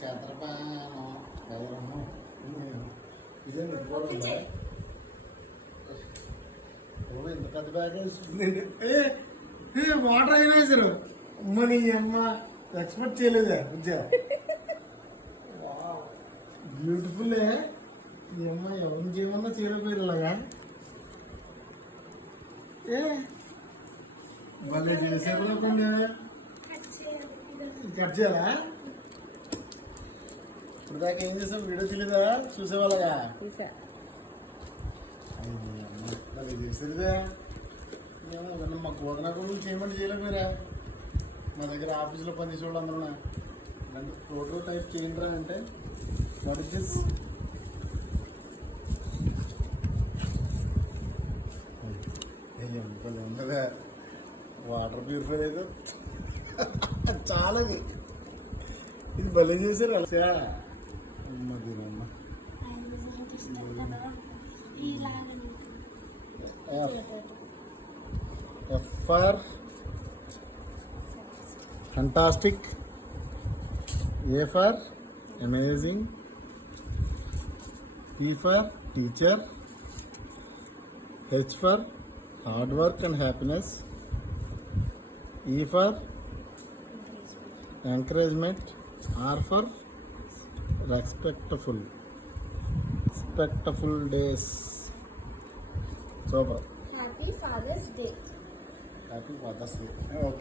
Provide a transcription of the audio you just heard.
చంద్రపానం ఇదేంటి ఇంత పెద్ద బ్యాగ్ వేసుకుందండి. వాటర్ అయినా అమ్మ నీ అమ్మ ఎక్స్పెక్ట్ చేయలేదా కొంచెం బ్యూటిఫుల్. నీ అమ్మ ఎవరిని చేయమన్నా చేయలేకపోయారు ఇలాగా. భలే చేశారు కొన్ని కట్ చేయాలా? ఇప్పుడు దాకా ఏం చేసావు? వీడియో తెలీదా? చూసేవాళ్ళగా అది చేసేదిదా. మా గోదన కూడా చేయమని చేయలేకపోయారా? మా దగ్గర ఆఫీస్లో పనిచేసే వాళ్ళు అందరూ అంటే ఫోటో టైప్ చేయండిరా అంటే వాట్ ఇస్ దిస్? ఉండగా వాటర్ ప్యూరిఫైర్ అయితే చాలా ఇది భలే చేశారు. అలసా అమ్మ దీనమ్మ. F for fantastic, A for amazing, T for teacher, H for hard work and happiness, E for encouragement, R for respectful days. Super. Happy Father's Day. Happy Father's Day. Okay.